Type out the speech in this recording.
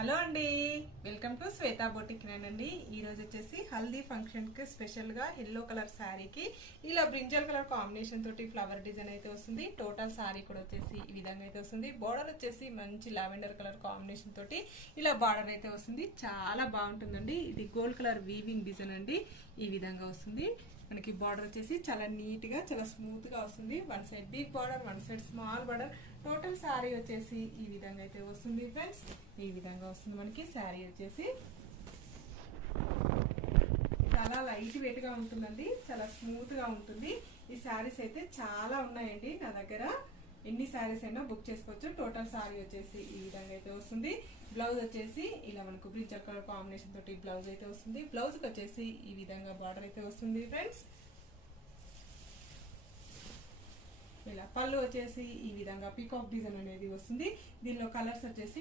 Hello అండి, welcome to Shweta boutique అండి. ఈ రోజు వచ్చేసి హల్దీ ఫంక్షన్ కి స్పెషల్ గా ఎల్లో కలర్ శారీకి ఇలా బ్రింజల్ కలర్ కాంబినేషన్ తోటి ఫ్లవర్ డిజైన్ అయితే వస్తుంది. టోటల్ శారీ కూడా వచ్చేసి ఈ విధంగా అయితే వస్తుంది. బోర్డర్ వచ్చేసి మంచి లావెండర్ కలర్ కాంబినేషన్ తోటి ఇలా బార్డర్ అయితే వస్తుంది. చాలా బాగుంటుందండి. ఇది గోల్డ్ కలర్ వీవింగ్ డిజైన్ అండి. ఈ విధంగా వస్తుంది. మనకి బార్డర్ వచ్చేసి చాలా నీట్ గా చాలా స్మూత్ గా వస్తుంది. One side big border, one side small border. Total sari వచ్చేసి ఈ విధంగా అయితే వస్తుంది ఫ్రెండ్స్. ఈ విధంగా వస్తుంది మనకి శారీ వచ్చేసి. చాలా లైట్ వెయిట్ గా ఉంటుందండి, చాలా స్మూత్ గా ఉంటుంది. ఈ శారీస్ అయితే చాలా ఉన్నాయండి నా దగ్గర. ఎన్ని శారీస్ అయినా బుక్ చేసుకోవచ్చు. టోటల్ శారీ వచ్చేసి ఈ విధంగా అయితే వస్తుంది. బ్లౌజ్ వచ్చేసి ఇలా మనకు బ్రింజల్ కలర్ కాంబినేషన్ తోటి బ్లౌజ్ అయితే వస్తుంది. బ్లౌజ్ కి వచ్చేసి ఈ విధంగా బార్డర్ అయితే వస్తుంది ఫ్రెండ్స్. ఇలా పళ్ళు వచ్చేసి ఈ విధంగా పీకాక్ డిజైన్ అనేది వస్తుంది. దీనిలో కలర్స్ వచ్చేసి